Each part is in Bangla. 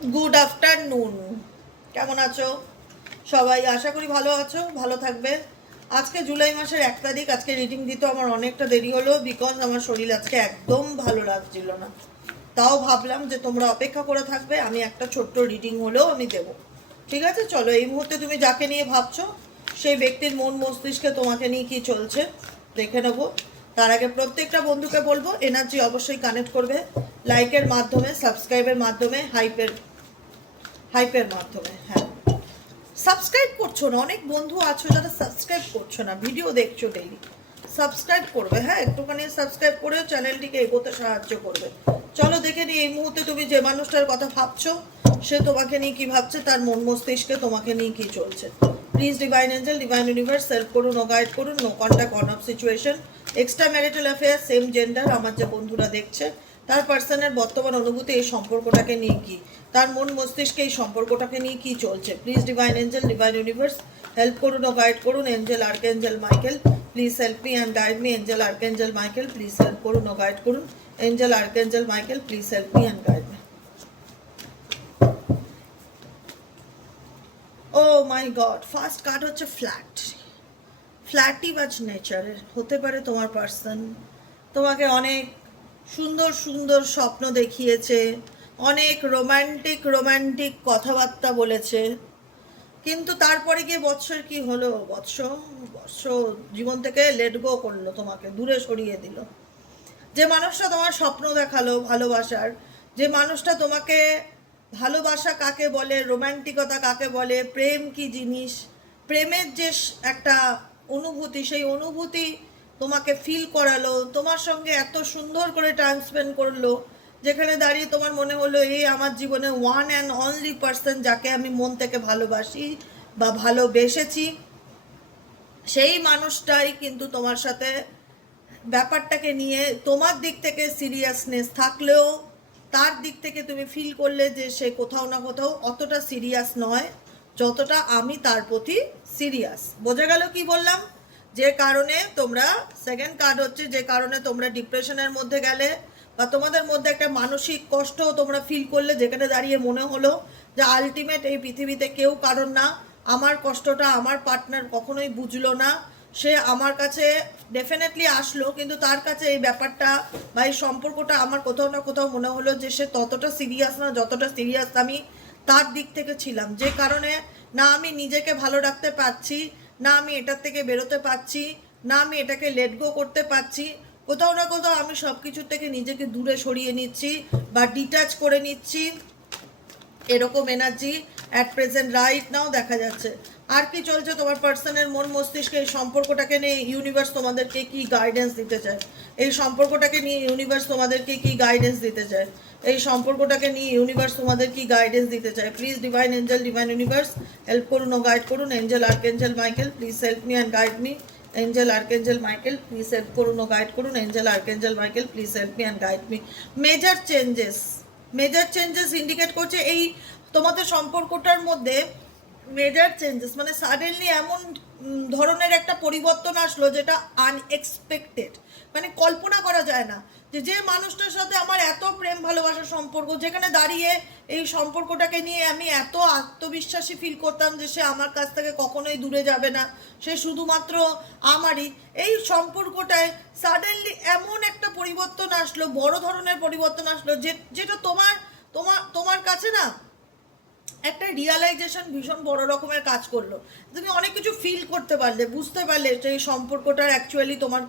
Good afternoon. কেমন আছো সবাই? আশা করি ভালো আছো, ভালো থাকবে। আজকে জুলাই মাসের 1 তারিখ। আজকে রিডিং দিতে আমার অনেকটা দেরি হলো, বিকজ আমার শরীর আজকে একদম ভালো লাগছিল না। তাও ভাবলাম যে তোমরা অপেক্ষা করে থাকবে, আমি একটা ছোট্ট রিডিং হলেও আমি দেবো। ঠিক আছে, চলো। এই মুহূর্তে তুমি যাকে নিয়ে ভাবছো সেই ব্যক্তির মন মস্তিষ্কে তোমাকে নিয়ে কি চলছে দেখে নেবো। তার আগে প্রত্যেকটা বন্ধুকে বলবো এনার্জি অবশ্যই কানেক্ট করবে, লাইকের মাধ্যমে, সাবস্ক্রাইবের মাধ্যমে, হাইপের মাধ্যমে। হ্যাঁ, সাবস্ক্রাইব করছো না, অনেক বন্ধু আছো যারা সাবস্ক্রাইব করছো না, ভিডিও দেখছো ডেইলি। সাবস্ক্রাইব করবে, হ্যাঁ, একটুখানি সাবস্ক্রাইব করে চ্যানেলটিকে এগোতে সাহায্য করবে। চলো দেখে নিই এই মুহূর্তে তুমি যে মানুষটার কথা ভাবছো সে তোমাকে নিয়ে কি ভাবছে, তার মন মস্তিষ্কে তোমাকে নিয়ে কি চলছে। Please divine angel, divine universe help করুন ও গাইড করুন। No contact, on off situation, extra marital affair, same gender, আমার যে বন্ধুরা দেখছে তার পার্সনের বর্তমান অনুভূতি এই সম্পর্কটাকে নিয়ে কি, তার মন মস্তিষ্কে এই সম্পর্কটাকে নিয়ে কি চলছে। Please divine angel, divine universe help করুন ও গাইড করুন। Angel archangel Michael please help me and guide me. Angel archangel Michael please help করুন ও গাইড করুন। Angel archangel Michael please help me and guide me. Oh my God, first card হচ্ছে ফ্ল্যাট। ফ্ল্যাটি বাজ নেচারের হতে পারে তোমার পার্সন। তোমাকে অনেক সুন্দর সুন্দর স্বপ্ন দেখিয়েছে, অনেক রোম্যান্টিক রোম্যান্টিক কথাবার্তা বলেছে, কিন্তু তারপরে গিয়ে বৎসর কি হলো, বৎস বৎস জীবন থেকে লেট গো করলো, তোমাকে দূরে সরিয়ে দিল। যে মানুষটা তোমার স্বপ্ন দেখালো ভালোবাসার, যে মানুষটা তোমাকে, ভালোবাসা কাকে বলে, রোম্যান্টিকতা কাকে বলে, প্রেম কি জিনিস, প্রেমের যে একটা অনুভূতি, সেই অনুভূতি তোমাকে ফিল করালো, তোমার সঙ্গে এত সুন্দর করে টাইম স্পেন্ড করলো, যেখানে দাঁড়িয়ে তোমার মনে হলো এই আমার জীবনে ওয়ান অ্যান্ড অনলি পার্সন যাকে আমি মন থেকে ভালোবাসি বা ভালোবেসেছি। সেই মানুষটাই কিন্তু তোমার সাথে ব্যাপারটাকে নিয়ে তোমার দিক থেকে সিরিয়াসনেস থাকলেও তার দিক থেকে তুমি ফিল করলে যে সে কোথাও না কোথাও অতটা সিরিয়াস নয় যতটা আমি তার প্রতি সিরিয়াস। বোঝা গেল কি বললাম? যে কারণে তোমরা, সেকেন্ড কার্ড হচ্ছে যে কারণে তোমরা ডিপ্রেশনের মধ্যে গেলে বা তোমাদের মধ্যে একটা মানসিক কষ্ট তোমরা ফিল করলে, যেখানে দাঁড়িয়ে মনে হলো যে আলটিমেট এই পৃথিবীতে কেউ কারণ না, আমার কষ্টটা আমার পার্টনার কখনোই বুঝলো না। সে আমার কাছে ডেফিনেটলি আসলো, কিন্তু তার কাছে এই ব্যাপারটা বা এই সম্পর্কটা আমার কোথাও না কোথাও মনে হলো যে সে ততটা সিরিয়াস না যতটা সিরিয়াস আমি তার দিক থেকে ছিলাম। যে কারণে না আমি নিজেকে ভালো রাখতে পারছি, না আমি এটার থেকে বেরোতে পারছি, না আমি এটাকে লেট গো করতে পারছি। কোথাও না কোথাও আমি সব কিছুর থেকে নিজেকে দূরে সরিয়ে নিচ্ছি বা ডিটাচ করে নিচ্ছি, এরকম energy at present right now দেখা যাচ্ছে। আর কি চলছে তোমার পার্সনের মন মস্তিষ্কে? এই সম্পর্কটাকে নিয়ে ইউনিভার্স তোমাদেরকে কি গাইডেন্স দিতে চায়? এই সম্পর্কটাকে নিয়ে ইউনিভার্স তোমাদেরকে কি গাইডেন্স দিতে চায়? এই সম্পর্কটাকে নিয়ে ইউনিভার্স তোমাদের কি গাইডেন্স দিতে চায়? Please divine angel, divine universe help করুন ও গাইড করুন। Angel archangel Michael please help me and guide me. Angel archangel Michael please help করুন ও গাইড করুন। Angel archangel Michael please help me and guide me. Major changes, major changes indicate করছে এই তোমাদের সম্পর্কটার মধ্যে। মেজর চেঞ্জেস মানে সাডেনলি এমন ধরনের একটা পরিবর্তন আসলো যেটা আনএক্সপেক্টেড, মানে কল্পনা করা যায় না। যে যে মানুষটার সাথে আমার এত প্রেম ভালোবাসার সম্পর্ক, যেখানে দাঁড়িয়ে এই সম্পর্কটাকে নিয়ে আমি এত আত্মবিশ্বাসী ফিল করতাম যে সে আমার কাছ থেকে কখনোই দূরে যাবে না, সে শুধুমাত্র আমারই, এই সম্পর্কটায় সাডেনলি এমন একটা পরিবর্তন আসলো, বড় ধরনের পরিবর্তন আসলো, যেটা তোমার তোমার তোমার কাছে না একটা রিয়ালাইজেশন ভীষণ বড় রকমের কাজ করলো। তুমি অনেক কিছু ফিল করতে পারলে, বুঝতে পারলে যে এই সম্পর্কটার অ্যাকচুয়ালি তোমার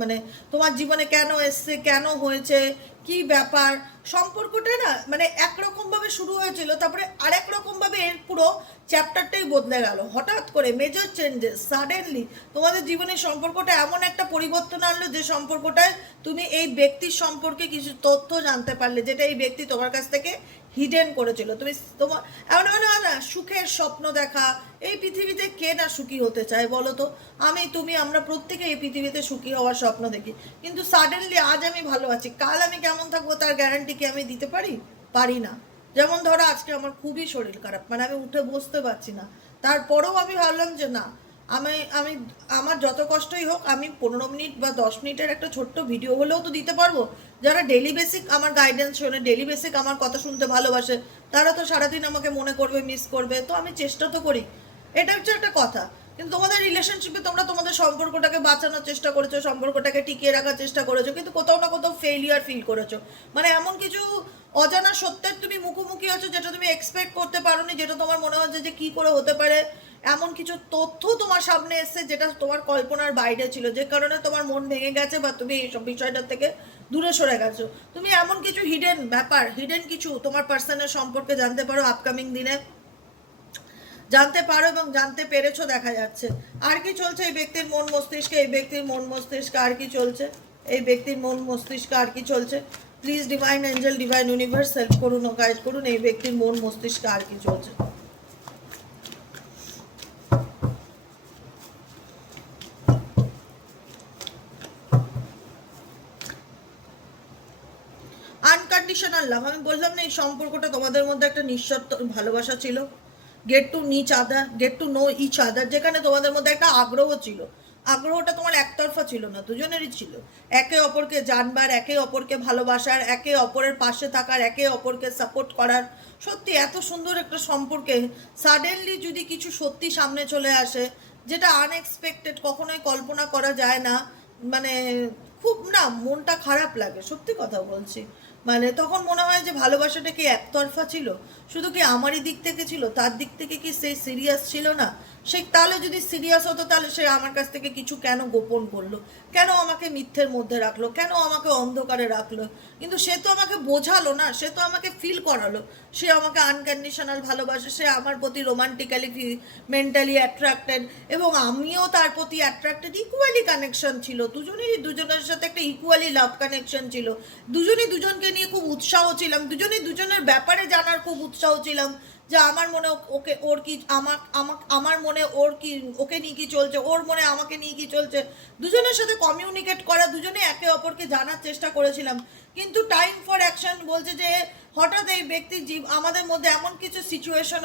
মানে তোমার জীবনে কেন এসছে, কেন হয়েছে, কি ব্যাপার। সম্পর্কটা না মানে একরকমভাবে শুরু হয়েছিল, তারপরে আরেক রকমভাবে এর পুরো চ্যাপ্টারটাই বদলে গেল হঠাৎ করে। মেজর চেঞ্জেস সাডেনলি তোমাদের জীবনের সম্পর্কটা এমন একটা পরিবর্তন আনলো যে সম্পর্কটায় তুমি এই ব্যক্তির সম্পর্কে কিছু তথ্য জানতে পারলে, যেটা এই ব্যক্তি তোমার কাছ থেকে হিডেন করেছিল। তুমি তোমার এমন মনে হয় না সুখের স্বপ্ন দেখা। এই পৃথিবীতে কে না সুখী হতে চায় বলো তো? আমি, তুমি, আমরা প্রত্যেকে এই পৃথিবীতে সুখী হওয়ার স্বপ্ন দেখি, কিন্তু সাডেনলি আজ আমি ভালো আছি, কাল আমি কেমন থাকবো তার গ্যারান্টি কি আমি দিতে পারি? পারি না। যেমন ধরো আজকে আমার খুবই শরীর খারাপ, মানে আমি উঠে বসতে পারছি না, তারপরেও আমি ভাবলাম যে না, আমি আমি আমার যত কষ্টই হোক আমি 15 মিনিট বা 10 মিনিটের একটা ছোট্ট ভিডিও হলেও তো দিতে পারবো। যারা ডেলি বেসিক আমার গাইডেন্স শোনে, ডেলি বেসিক আমার কথা শুনতে ভালোবাসে, তারা তো সারাদিন আমাকে মনে করবে, মিস করবে, তো আমি চেষ্টা তো করি। এটা হচ্ছে একটা কথা। কিন্তু তোমাদের রিলেশনশিপে তোমরা তোমাদের সম্পর্কটাকে বাঁচানোর চেষ্টা করেছো, সম্পর্কটাকে টিকিয়ে রাখার চেষ্টা করেছো, কিন্তু কোথাও না কোথাও ফেলিয়ার ফিল করেছো। মানে এমন কিছু অজানা সত্যের তুমি মুখোমুখি আছো যেটা তুমি এক্সপেক্ট করতে পারোনি, যেটা তোমার মনে হচ্ছে যে কি করে হতে পারে। এমন কিছু তথ্য তোমার সামনে এসছে যেটা তোমার কল্পনার বাইরে ছিল, যে কারণে তোমার মন ভেঙে গেছে বা তুমি এইসব বিষয়টার থেকে দূরে সরে গেছো। তুমি এমন কিছু হিডেন ব্যাপার, হিডেন কিছু তোমার পার্সনের সম্পর্কে জানতে পারো, আপকামিং দিনে জানতে পারো এবং জানতে পেরেছো দেখা যাচ্ছে। আর কি চলছে এই ব্যক্তির মন মস্তিষ্কে, এই ব্যক্তির মন মস্তিষ্কে আর কি চলছে, এই ব্যক্তির মন মস্তিষ্কে আর কি চলছে? Please divine angel, divine universe help করুন ও গাইড করুন, এই ব্যক্তির মন মস্তিষ্কে আর কি চলছে। আনকন্ডিশনাল লাভ, আমি বললাম না এই সম্পর্কটা তোমাদের মধ্যে একটা নিঃশর্ত ভালোবাসা ছিল। Get to know each other, যেখানে তোমাদের মধ্যে একটা আগ্রহ ছিল। আগ্রহটা তোমার একতরফা ছিল না, দুজনেরই ছিল। একে অপরকে জানবার, একে অপরকে ভালোবাসার, একে অপরের পাশে থাকার, একে অপরকে সাপোর্ট করার। সত্যি এত সুন্দর একটা সম্পর্কে সাডেনলি যদি কিছু সত্যি সামনে চলে আসে, যেটা আনএক্সপেক্টেড, কখনোই কল্পনা করা যায় না, মানে খুব না মনটা খারাপ লাগে, সত্যি কথা বলছি। মানে তখন মনে হয় যে ভালোবাসাটা কি একতরফা ছিল, শুধু কি আমারই দিক থেকে ছিল, তার দিক থেকে কি সে সিরিয়াস ছিল না? সে তাহলে যদি সিরিয়াস হতো তাহলে সে আমার কাছ থেকে কিছু কেন গোপন করলো, কেন আমাকে মিথ্যের মধ্যে রাখলো, কেন আমাকে অন্ধকারে রাখলো? কিন্তু সে তো আমাকে বোঝালো না, সে তো আমাকে ফিল করালো। সে আমাকে আনকন্ডিশনাল ভালোবাসে, সে আমার প্রতি রোমান্টিক্যালি মেন্টালি অ্যাট্রাক্টেড, এবং আমিও তার প্রতি অ্যাট্রাক্টেড। ইকুয়ালি কানেকশন ছিল, দুজনেরই দুজনের সাথে একটা ইকুয়ালি লাভ কানেকশন ছিল। দুজনেই দুজনকে নিয়ে খুব উৎসাহ ছিলাম, দুজনেই দুজনের ব্যাপারে জানার খুব উৎসাহ ছিলাম, যে আমার মনে ওকে ওর কি, আমার মনে ওর কি, ওকে নিয়ে কি চলছে, ওর মনে আমাকে নিয়ে কি চলছে। দুজনের সাথে কমিউনিকেট করা, দুজনে একে অপরকে জানার চেষ্টা করেছিলাম। কিন্তু টাইম ফর অ্যাকশন বলছে যে হঠাৎ এই ব্যক্তির আমাদের মধ্যে এমন কিছু সিচুয়েশন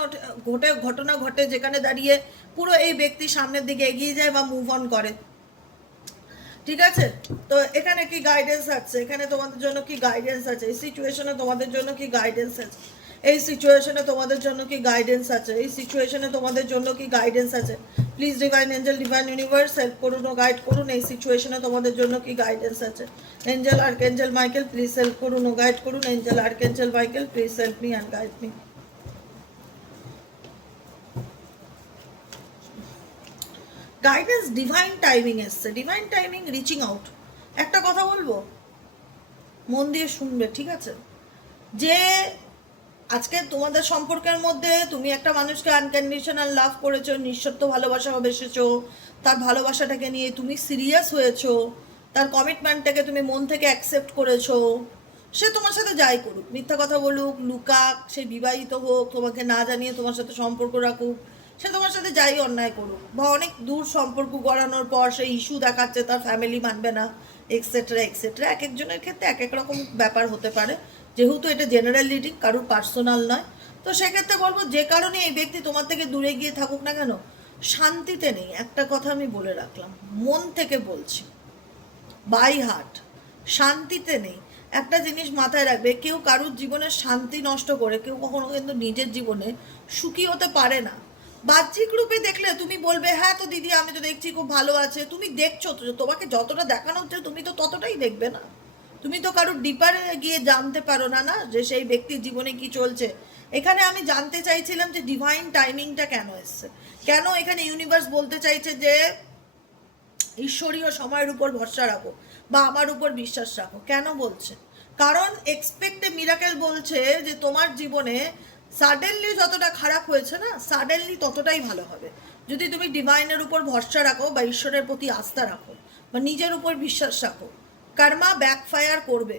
ঘটনা ঘটে যেখানে দাঁড়িয়ে পুরো এই ব্যক্তি সামনের দিকে এগিয়ে যায় বা মুভ অন করে। ঠিক আছে, তো এখানে কি গাইডেন্স আছে, এখানে তোমাদের জন্য কি গাইডেন্স আছে, এই সিচুয়েশনে তোমাদের জন্য কি গাইডেন্স আছে, এই সিচুয়েশনে তোমাদের জন্য কি গাইডেন্স আছে, এই সিচুয়েশনে তোমাদের জন্য কি গাইডেন্স আছে? Please divine angel, divine universe help করুন ও গাইড করুন, এই সিচুয়েশনে তোমাদের জন্য কি গাইডেন্স আছে? Angel archangel Michael please help করুন ও গাইড করুন, angel archangel Michael please help me and guide me. Guidance divine timing এসছে, ডিভাইন টাইমিং, রিচিং আউট। একটা কথা বলবো, মন দিয়ে শুনবে, ঠিক আছে? যে আজকে তোমাদের সম্পর্কের মধ্যে তুমি একটা মানুষকে আনকন্ডিশনাল লাভ করেছো, নিঃশর্ত ভালোবাসা বেসেছো, তার ভালোবাসাটাকে নিয়ে তুমি সিরিয়াস হয়েছো, তার কমিটমেন্টটাকে তুমি মন থেকে অ্যাকসেপ্ট করেছো। সে তোমার সাথে যাই করুক, মিথ্যা কথা বলুক, লুকাক, সে বিবাহিত হোক, তোমাকে না জানিয়ে তোমার সাথে সম্পর্ক রাখুক, সে তোমার সাথে যাই অন্যায় করুক, বা অনেক দূর সম্পর্ক গড়ানোর পর সে ইস্যু দেখাচ্ছে, তার ফ্যামিলি মানবে না, এক্সেট্রা এক্সেট্রা। এক একজনের ক্ষেত্রে এক এক রকম ব্যাপার হতে পারে, যেহেতু এটা জেনারেল রিডিং, কারোর পার্সোনাল নয়। তো সেক্ষেত্রে বলবো, যে কারণে এই ব্যক্তি তোমার থেকে দূরে গিয়ে থাকুক না কেন, শান্তিতে নেই। একটা কথা আমি বলে রাখলাম, মন থেকে বলছি, বাই হার্ট, শান্তিতে নেই। একটা জিনিস মাথায় রাখবে, কেউ কারুর জীবনের শান্তি নষ্ট করে কেউ কখনো কিন্তু নিজের জীবনে সুখী হতে পারে না। বাহ্যিক রূপে দেখলে তুমি বলবে হ্যাঁ তো দিদি আমি তো দেখছি খুব ভালো আছে, তুমি দেখছো তো, তোমাকে যতটা দেখানো হচ্ছে তুমি তো ততটাই দেখবে না। তুমি তো কারোর ডিপারে গিয়ে জানতে পারো না, না যে সেই ব্যক্তির জীবনে কি চলছে। এখানে আমি জানতে চাইছিলাম যে ডিভাইন টাইমিংটা কেন এসছে, কেন এখানে ইউনিভার্স বলতে চাইছে যে ঈশ্বরীয় সময়ের উপর ভরসা রাখো বা আমার উপর বিশ্বাস রাখো। কেন বলছে? কারণ এক্সপেক্টে মিরাকেল বলছে যে তোমার জীবনে সাডেনলি যতটা খারাপ হয়েছে না, সাডেনলি ততটাই ভালো হবে যদি তুমি ডিভাইনের উপর ভরসা রাখো বা ঈশ্বরের প্রতি আস্থা রাখো বা নিজের উপর বিশ্বাস রাখো। কর্মা ব্যাকফায়ার করবে,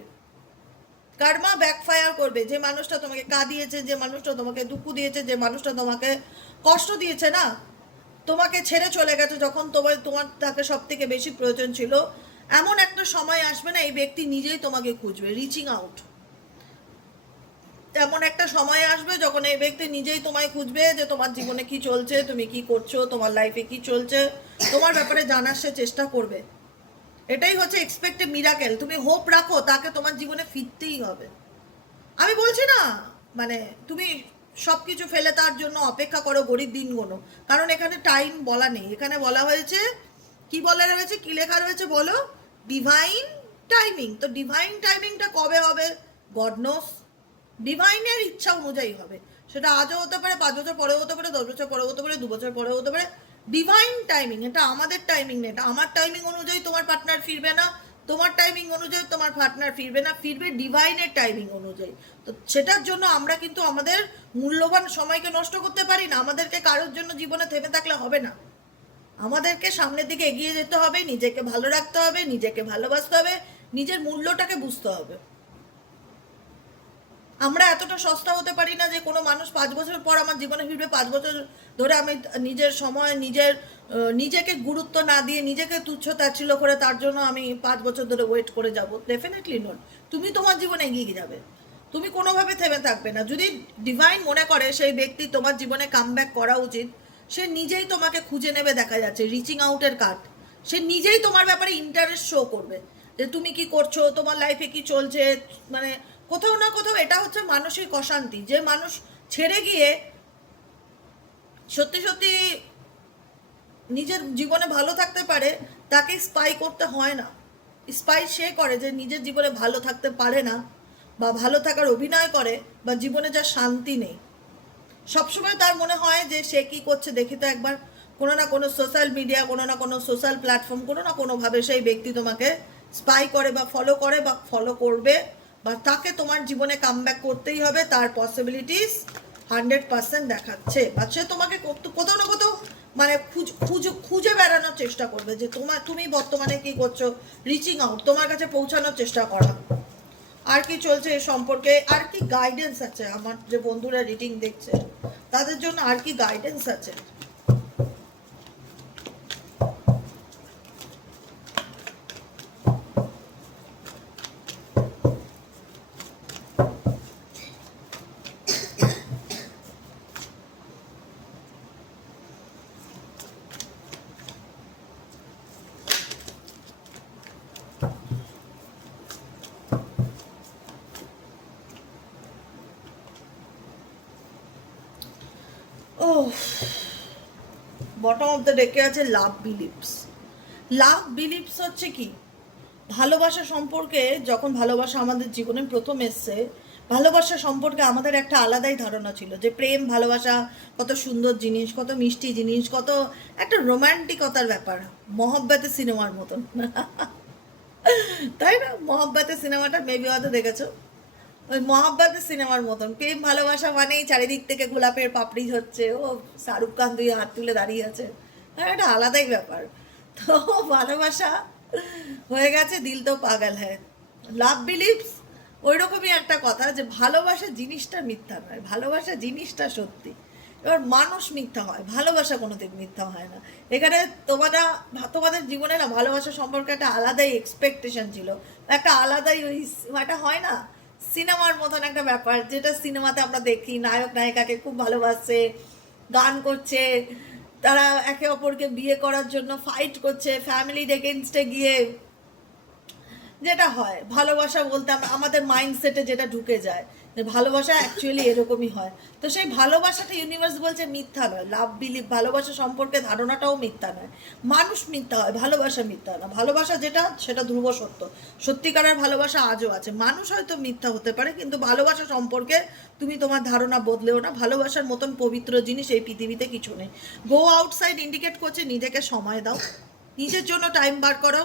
কর্মা ব্যাকফায়ার করবে। যে মানুষটা তোমাকে কাঁদিয়েছে, যে মানুষটা তোমাকে দুঃখ দিয়েছে, যে মানুষটা তোমাকে কষ্ট দিয়েছে না, তোমাকে ছেড়ে চলে গেছে যখন তোমার তাকে সব থেকে বেশি প্রয়োজন ছিল, এমন একটা সময় আসবে না এই ব্যক্তি নিজেই তোমাকে খুঁজবে, রিচিং আউট। এমন একটা সময় আসবে যখন এই ব্যক্তি নিজেই তোমায় খুঁজবে, যে তোমার জীবনে কি চলছে, তুমি কি করছো, তোমার লাইফে কি চলছে, তোমার ব্যাপারে জানার সে চেষ্টা করবে। এটাই হচ্ছে এক্সপেক্ট এ মিরাকেল। তুমি হোপ রাখো, তাকে তোমার জীবনে ফিরতেই হবে। আমি বলছি না মানে তুমি সব কিছু ফেলে তার জন্য অপেক্ষা করো, গরিব দিন গোনো, কারণ এখানে টাইম বলা নেই। এখানে বলা হয়েছে, কি বলা রয়েছে, কি লেখা রয়েছে বলো, ডিভাইন টাইমিং। তো ডিভাইন টাইমিংটা কবে হবে, গড নোস। ডিভাইনের ইচ্ছা অনুযায়ী হবে, সেটা আজও হতে পারে, 5 বছর পরেও হতে পারে, 10 বছর পরেও হতে পারে, 2 বছর পরেও হতে পারে। ডিভাইন টাইমিং, এটা আমাদের টাইমিং নেই। এটা আমার টাইমিং অনুযায়ী তোমার পার্টনার ফিরবে না, তোমার টাইমিং অনুযায়ী তোমার পার্টনার ফিরবে না, ফিরবে ডিভাইনের টাইমিং অনুযায়ী। তো সেটার জন্য আমরা কিন্তু আমাদের মূল্যবান সময়কে নষ্ট করতে পারি না। আমাদেরকে কারোর জন্য জীবনে থেমে থাকলে হবে না, আমাদেরকে সামনের দিকে এগিয়ে যেতে হবে, নিজেকে ভালো রাখতে হবে, নিজেকে ভালোবাসতে হবে, নিজের মূল্যটাকে বুঝতে হবে। আমরা এতটা সস্তা হতে পারি না যে কোনো মানুষ 5 বছর পর আমার জীবনে ফিরবে, 5 বছর ধরে আমি নিজের সময় নিজেকে গুরুত্ব না দিয়ে, নিজেকে তুচ্ছ তাচ্ছিল্য করে তার জন্য আমি 5 বছর ধরে ওয়েট করে যাব। Definitely not. তুমি তোমার জীবনে এগিয়ে যাবে, তুমি কোনোভাবে থেমে থাকবে না। যদি ডিভাইন মনে করে সেই ব্যক্তি তোমার জীবনে কামব্যাক করা উচিত, সে নিজেই তোমাকে খুঁজে নেবে। দেখা যাচ্ছে রিচিং আউটের কার্ড, সে নিজেই তোমার ব্যাপারে ইন্টারেস্ট শো করবে, যে তুমি কি করছো, তোমার লাইফে কি চলছে। মানে কোথাও না কোথাও এটা হচ্ছে মানসিক অশান্তি। যে মানুষ ছেড়ে গিয়ে সত্যি সত্যি নিজের জীবনে ভালো থাকতে পারে, তাকে স্পাই করতে হয় না। স্পাই সে করে যে নিজের জীবনে ভালো থাকতে পারে না, বা ভালো থাকার অভিনয় করে, বা জীবনে যা শান্তি নেই। সবসময় তার মনে হয় যে সে কি করছে দেখি তো একবার। কোনো না কোনো সোশ্যাল মিডিয়া, কোনো না কোনো সোশ্যাল প্ল্যাটফর্ম, কোনো না কোনোভাবে সেই ব্যক্তি তোমাকে স্পাই করে, বা ফলো করবে, বা তাকে তোমার জীবনে কামব্যাক করতেই হবে। তার পসিবিলিটিস 100% দেখাচ্ছে, বা সে তোমাকে কোথাও না কোথাও মানে খুঁজে বেড়ানোর চেষ্টা করবে, যে তুমি বর্তমানে কি করছো, রিচিং আউট, তোমার কাছে পৌঁছানোর চেষ্টা করা। আর কি চলছে এ সম্পর্কে, আর কি গাইডেন্স আছে আমার যে বন্ধুরা রিডিং দেখছে তাদের জন্য, আর কি গাইডেন্স আছে? ও, বটম অফ দ্য ডেকে আছে লাভ বিলিভস। লাভ বিলিভস হচ্ছে কি, ভালোবাসা সম্পর্কে, যখন ভালোবাসা আমাদের জীবনে প্রথম এসছে, ভালোবাসা সম্পর্কে আমাদের একটা আলাদাই ধারণা ছিল, যে প্রেম ভালোবাসা কত সুন্দর জিনিস, কত মিষ্টি জিনিস, কত একটা রোম্যান্টিকতার ব্যাপার, মহব্বতের সিনেমার মতন। তাই না? মহব্বতের সিনেমাটা মেবি হয়তো দেখেছো। ওই মহাব্বতের সিনেমার মতন প্রেম ভালোবাসা মানেই চারিদিক থেকে গোলাপের পাপড়ি হচ্ছে, ও শাহরুখ খান 2 হাত তুলে দাঁড়িয়ে আছে, হ্যাঁ এটা আলাদাই ব্যাপার। তো ভালোবাসা হয়ে গেছে দিল তো পাগল হ্যায়। লাভ বিলিভস ওই রকমই একটা কথা, যে ভালোবাসা জিনিসটা মিথ্যা নয়, ভালোবাসা জিনিসটা সত্যি। এবার মানুষ মিথ্যা হয়, ভালোবাসা কোনোদিন মিথ্যা হয় না। এখানে তোমাদের জীবনে না ভালোবাসা সম্পর্কে একটা আলাদাই এক্সপেকটেশন ছিল, একটা আলাদাই ওই একটা হয় না সিনেমার মতন একটা ব্যাপার, যেটা সিনেমাতে আমরা দেখি নায়ক নায়িকাকে খুব ভালোবাসছে, গান করছে, তারা একে অপরকে বিয়ে করার জন্য ফাইট করছে, ফ্যামিলির এগেনস্টে গিয়ে, যেটা হয় ভালোবাসা বলতে আমাদের মাইন্ডসেটে যেটা ঢুকে যায়, যে ভালোবাসা অ্যাকচুয়ালি এরকমই হয়। তো সেই ভালোবাসাটা ইউনিভার্স বলছে মিথ্যা নয়, লাভ বিলিভ ভালোবাসা সম্পর্কে ধারণাটাও মিথ্যা নয়। মানুষ মিথ্যা হয়, ভালোবাসা মিথ্যা না। ভালোবাসা যেটা সেটা ধ্রুব সত্য, সত্যিকারের ভালোবাসা আজও আছে। মানুষ হয়তো মিথ্যা হতে পারে, কিন্তু ভালোবাসা সম্পর্কে তুমি তোমার ধারণা বদলেও না। ভালোবাসার মতন পবিত্র জিনিস এই পৃথিবীতে কিছু নেই। গো আউটসাইড ইন্ডিকেট করছে নিজেকে সময় দাও, নিজের জন্য টাইম বার করো,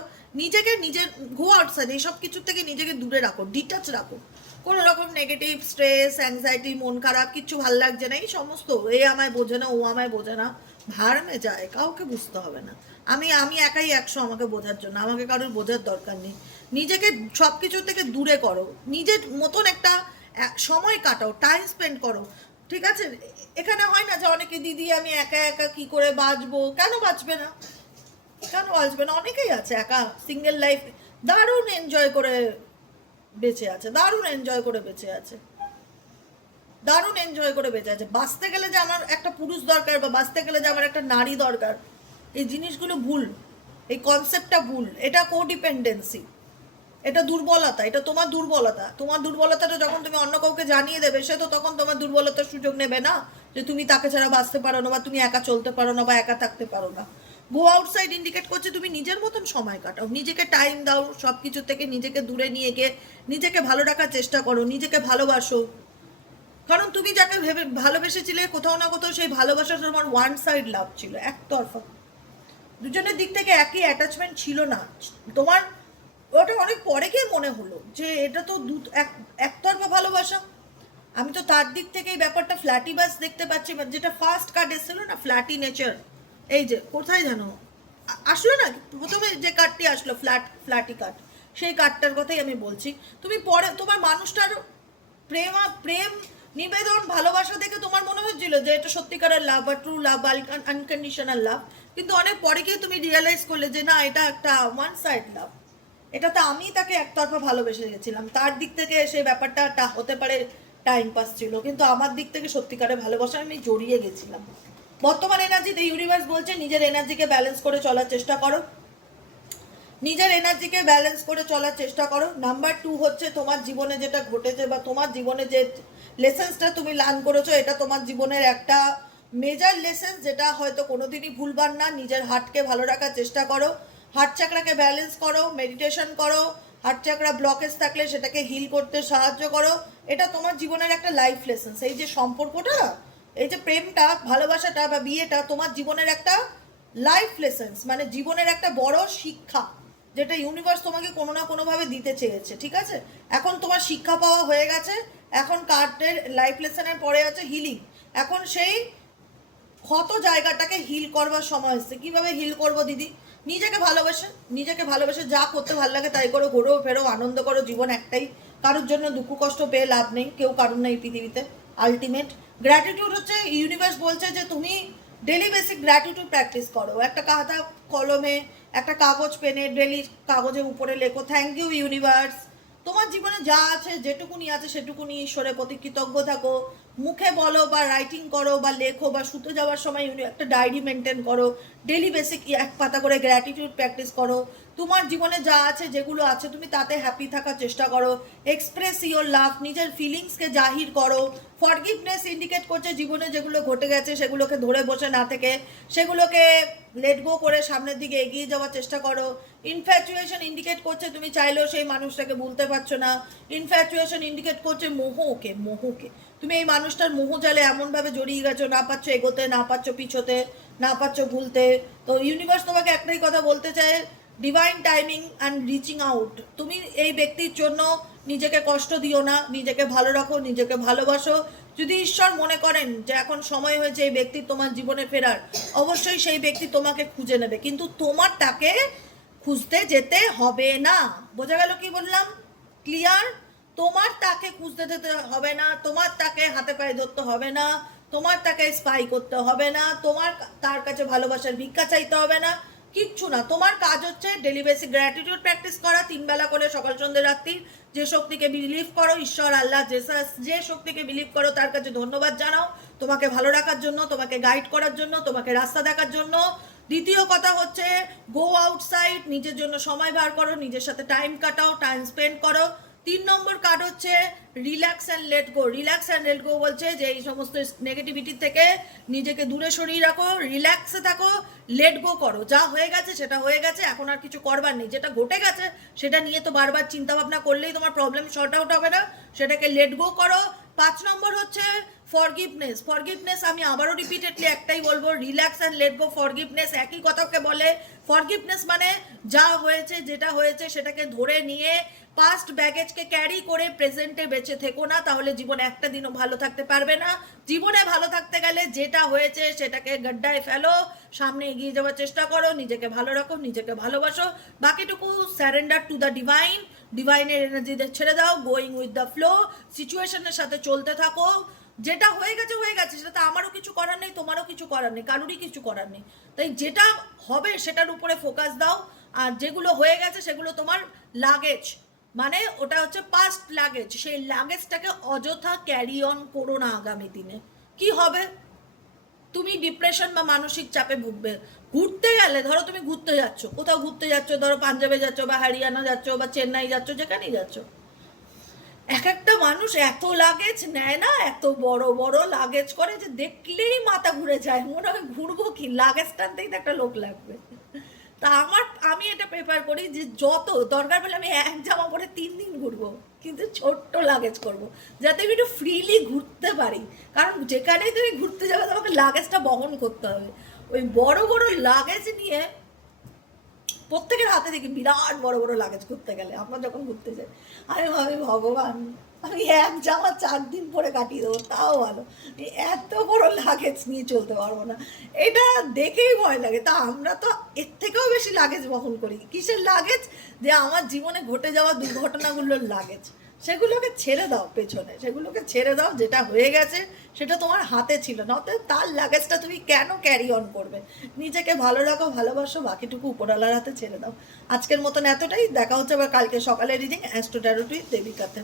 নিজের গো আউটসাইড, এইসব কিছুর থেকে নিজেকে দূরে রাখো, ডিটাচ রাখো। কোনো রকম নেগেটিভ স্ট্রেস, অ্যাংজাইটি, মন খারাপ, কিচ্ছু ভাল লাগছে না, এই সমস্ত এ আমায় বোঝে না, ও আমায় বোঝে না, ভাড়মে যায়, কাউকে বুঝতে হবে না। আমি একাই 100 আমাকে বোঝার জন্য, আমাকে কারোর বোঝার দরকার নেই। নিজেকে সব কিছু থেকে দূরে করো, নিজের মতন একটা সময় কাটাও, টাইম স্পেন্ড করো, ঠিক আছে? এখানে হয় না যে অনেকে দিদি আমি একা একা কি করে বাঁচবো, কেন বাঁচবে না, কেন আসবে না? অনেকেই আছে একা সিঙ্গেল লাইফ দারুণ এনজয় করে বেঁচে আছে, দারুণ এনজয় করে বেঁচে আছে। দারুণ এনজয় করে বেঁচে আছে। বাঁচতে গেলে যে আমার একটা পুরুষ দরকার বা বাঁচতে গেলে যে আমার একটা নারী দরকার, এই জিনিসগুলো ভুল, এই কনসেপ্টটা ভুল। এটা কোডিপেন্ডেন্সি, এটা দুর্বলতা, এটা তোমার দুর্বলতা। তোমার দুর্বলতাটা যখন তুমি অন্য কাউকে জানিয়ে দেবে, সে তো তখন তোমার দুর্বলতার সুযোগ নেবে না, যে তুমি তাকে ছাড়া বাঁচতে পারো না, বা তুমি একা চলতে পারো না, বা একা থাকতে পারো না। গো আউটসাইড ইন্ডিকেট করছে তুমি নিজের মতন সময় কাটাও, নিজেকে টাইম দাও, সব কিছু থেকে নিজেকে দূরে নিয়ে গিয়ে নিজেকে ভালো রাখার চেষ্টা করো, নিজেকে ভালোবাসো। কারণ তুমি যাকে ভেবে ভালোবেসেছিলে, কোথাও না কোথাও সেই ভালোবাসা তোমার ওয়ান সাইড লাভ ছিল, একতরফা। দুজনের দিক থেকে একই অ্যাটাচমেন্ট ছিল না তোমার। ওটা অনেক পরে গিয়ে মনে হলো যে এটা তো একতরফা ভালোবাসা। আমি তো তার দিক থেকে এই ব্যাপারটা ফ্ল্যাটি বাস দেখতে পাচ্ছি, যেটা ফার্স্ট কার্ড এসেছিল না, ফ্ল্যাটি নেচার। এই যে কোথায় জানো আসলো না, প্রথমে যে কার্ডটি আসলো ফ্ল্যাটি কার্ড, সেই কার্ডটার কথাই আমি বলছি। তুমি পরে তোমার মানুষটার প্রেম নিবেদন ভালোবাসা দেখে তোমার মনে হচ্ছিল যে এটা সত্যিকারের লাভ বা ট্রু লাভ বা আনকন্ডিশনাল লাভ, কিন্তু অনেক পরে গিয়ে তুমি রিয়েলাইজ করলে যে না, এটা একটা ওয়ান সাইড লাভ। এটা তো আমি তাকে একতরফা ভালোবেসে গেছিলাম, তার দিক থেকে সেই ব্যাপারটা হতে পারে টাইম পাস ছিল, কিন্তু আমার দিক থেকে সত্যিকারের ভালোবাসা আমি জড়িয়ে গেছিলাম। বর্তমান এনার্জিতে ইউনিভার্স বলছে নিজের এনার্জিকে ব্যালেন্স করে চলার চেষ্টা করো, নিজের এনার্জিকে ব্যালেন্স করে চলার চেষ্টা করো। নাম্বার 2 হচ্ছে তোমার জীবনে যেটা ঘটেছে বা তোমার জীবনে যে লেসেন্সটা তুমি লার্ন করেছো, এটা তোমার জীবনের একটা মেজর লেসেন্স, যেটা হয়তো কোনোদিনই ভুলবার না। নিজের হার্টকে ভালো রাখার চেষ্টা করো, হার্ট চাকরাকে ব্যালেন্স করো, মেডিটেশন করো, হার্ট চাকরা ব্লকেজ থাকলে সেটাকে হিল করতে সাহায্য করো। এটা তোমার জীবনের একটা লাইফ লেসেন্স। এই যে সম্পর্কটা, এই যে প্রেমটা, ভালোবাসাটা বা বিয়েটা তোমার জীবনের একটা লাইফ লেসেন্স, মানে জীবনের একটা বড় শিক্ষা, যেটা ইউনিভার্স তোমাকে কোনো না কোনোভাবে দিতে চেয়েছে। ঠিক আছে, এখন তোমার শিক্ষা পাওয়া হয়ে গেছে। এখন কার্ডের লাইফ লেসনের পরে আছে হিলিং। এখন সেই ক্ষত জায়গাটাকে হিল করবার সময় এসছে। কিভাবে হিল করব দিদি? নিজেকে ভালোবেসে যা করতে ভালো লাগে তাই করো, ঘোরো ফেরো, আনন্দ করো। জীবন একটাই, কারোর জন্য দুঃখ কষ্ট পেয়ে লাভ নেই, কেউ কারোর নেই পৃথিবীতে। আলটিমেট গ্র্যাটিটিউড হচ্ছে, ইউনিভার্স বলছে যে তুমি ডেলি বেসিক গ্র্যাটিটিউড প্র্যাকটিস করো। একটা খাতা কলমে, একটা কাগজ পেনে ডেলি কাগজের উপরে লেখো, থ্যাংক ইউ ইউনিভার্স। তোমার জীবনে যা আছে, যেটুকুনি আছে সেটুকুনি ঈশ্বরের প্রতি কৃতজ্ঞ থাকো। মুখে বলো বা রাইটিং করো বা লেখো, বা শুতে যাওয়ার সময় একটা ডায়েরি মেনটেন করো। ডেলি বেসিক এক পাতা করে গ্র্যাটিটিউড প্র্যাকটিস করো। তোমার জীবনে যা আছে, যেগুলো আছে, তুমি তাতে হ্যাপি থাকার চেষ্টা করো। এক্সপ্রেস ইওর লাভ, নিজের ফিলিংসকে জাহির করো। ফরগিভনেস ইন্ডিকেট করছে জীবনে যেগুলো ঘটে গেছে সেগুলোকে ধরে বসে না থেকে সেগুলোকে লেট গো করে সামনের দিকে এগিয়ে যাওয়ার চেষ্টা করো। ইনফ্যাচুয়েশন ইন্ডিকেট করছে তুমি চাইলেও সেই মানুষটাকে ভুলতে পারছো না। ইনফ্যাচুয়েশন ইন্ডিকেট করছে মোহকে তুমি এই মানুষটার মোহজালে এমনভাবে জড়িয়ে গেছো, না পাচ্ছ এগোতে, না পাচ্ছ পিছোতে, না পাচ্ছ ভুলতে। তো ইউনিভার্স তোমাকে একটাই কথা বলতে চায়, divine timing and reaching out. তুমি এই ব্যক্তির জন্য নিজেকে কষ্ট দিও না, নিজেকে ভালো রাখো, নিজেকে ভালোবাসো। যদি ঈশ্বর মনে করেন যে এখন সময় হয়েছে এই ব্যক্তির তোমার জীবনে ফেরার, অবশ্যই সেই ব্যক্তি তোমাকে খুঁজে নেবে, কিন্তু তোমার তাকে খুঁজতে যেতে হবে না। বোঝা গেল কি বললাম? ক্লিয়ার? তোমার তাকে খুঁজতে যেতে হবে না, তোমার তাকে হাতে পায়ে ধরতে হবে না, তোমার তাকে স্পাই করতে হবে না, তোমার তার কাছে ভালোবাসার ভিক্ষা চাইতে হবে না, কিচ্ছু না। তোমার কাজ হচ্ছে ডেলি বেসিক গ্র্যাটিটিউড প্র্যাকটিস করা, 3 বেলা করে, সকাল সন্ধ্যে রাত্রি। যে শক্তিকে বিলিভ করো, ঈশ্বর, আল্লাহ, জেসাস, যে শক্তিকে বিলিভ করো তার কাছে ধন্যবাদ জানাও, তোমাকে ভালো রাখার জন্য, তোমাকে গাইড করার জন্য, তোমাকে রাস্তা দেখার জন্য। দ্বিতীয় কথা হচ্ছে গো আউটসাইড, নিজের জন্য সময় বার করো, নিজের সাথে টাইম কাটাও, টাইম স্পেন্ড করো। 3 নম্বর কার্ড হচ্ছে relax and let go. Relax and let go বলছে যে এই সমস্ত নেগেটিভিটি থেকে নিজেকে দূরে সরিয়ে রাখো, রিল্যাক্সে থাকো, লেট গো করো। যা হয়ে গেছে সেটা হয়ে গেছে, এখন আর কিছু করবার নেই। যেটা ঘটে গেছে সেটা নিয়ে তো বারবার চিন্তা ভাবনা করলেই তোমার প্রবলেম শর্ট আউট হবে না, সেটাকে লেট গো করো। 5 নম্বর হচ্ছে ফরগিভনেস। আমি আবারও রিপিটেডলি একটাই বলবো, relax and let go, forgiveness একই কথাকে বলে। ফরগিভনেস মানে যা হয়েছে, যেটা হয়েছে সেটাকে ধরে নিয়ে পাস্ট ব্যাগেজকে ক্যারি করে প্রেজেন্টে বেঁচে থেকো না, তাহলে জীবনে একটা দিনও ভালো থাকতে পারবে না। জীবনে ভালো থাকতে গেলে যেটা হয়েছে সেটাকে গাড্ডায় ফেলো, সামনে এগিয়ে যাওয়ার চেষ্টা করো, নিজেকে ভালো রাখো, নিজেকে ভালোবাসো। বাকিটুকু স্যারেন্ডার টু দ্য ডিভাইনের এনার্জিতে ছেড়ে দাও, গোয়িং উইথ দ্য ফ্লো, সিচুয়েশনের সাথে চলতে থাকো। যেটা হয়ে গেছে হয়ে গেছে, সেটা তো আমারও কিছু করার নেই, তোমারও কিছু করার নেই, কারোরই কিছু করার নেই। তাই যেটা হবে সেটার উপরে ফোকাস দাও, আর যেগুলো হয়ে গেছে সেগুলো তোমার লাগেজ, মানে ওটা হচ্ছে পাস্ট লাগেজ, সেই লাগেজটাকে অযথা ক্যারি অন করো না আগামী দিনে। কি হবে? তুমি ডিপ্রেশন বা মানসিক চাপে ভুগবে। ঘুরতে গেলে ধরো তুমি ঘুরতে যাচ্ছ, কোথাও ঘুরতে যাচ্ছ, ধরো পাঞ্জাবে যাচ্ছ বা হরিয়ানা যাচ্ছ বা চেন্নাই যাচ্ছ, যেখানেই যাচ্ছ, এক একটা মানুষ এত লাগেজ নেয় না, এত বড় বড় লাগেজ করে যে দেখলেই মাথা ঘুরে যায়, মনে হয় ঘুরবো কি, লাগেজ টানতেই তো একটা লোক লাগবে। তা আমি এটা প্রেফার করি যে যত দরকার পড়লে আমি এক জামা পরে 3 দিন ঘুরবো, কিন্তু ছোট্ট লাগেজ করব, যাতে আমি একটু ফ্রিলি ঘুরতে পারি। কারণ যেখানেই তুমি ঘুরতে যাবে তোমাকে লাগেজটা বহন করতে হবে। ওই বড় বড় লাগেজ নিয়ে প্রত্যেকের হাতে দেখি বিরাট বড় বড় লাগেজ ঘুরতে গেলে, আমরা যখন ঘুরতে যাই আমি ভাবি ভগবান, আমি এক জামা 4 দিন পরে কাটিয়ে দেবো তাও ভালো, আমি এত বড় লাগেজ নিয়ে চলতে পারবো না। এটা দেখেই ভয় লাগে। তা আমরা তো এর থেকেও বেশি লাগেজ বহন করি। কিসের লাগেজ? যে আমার জীবনে ঘটে যাওয়া দুর্ঘটনাগুলোর লাগেজ। সেগুলোকে ছেড়ে দাও পেছনে, সেগুলোকে ছেড়ে দাও, যেটা হয়ে গেছে সেটা তোমার হাতে ছিল না, অতএব তার লাগেজটা তুমি কেন ক্যারি অন করবে? নিজেকে ভালো রাখো, ভালোবাসো, বাকিটুকু উপরওয়ালার হাতে ছেড়ে দাও। আজকের মতন এতটাই, দেখা হচ্ছে আবার কালকে সকালে রিডিং অ্যাস্ট্রো ট্যারোটি দেবিকাতে।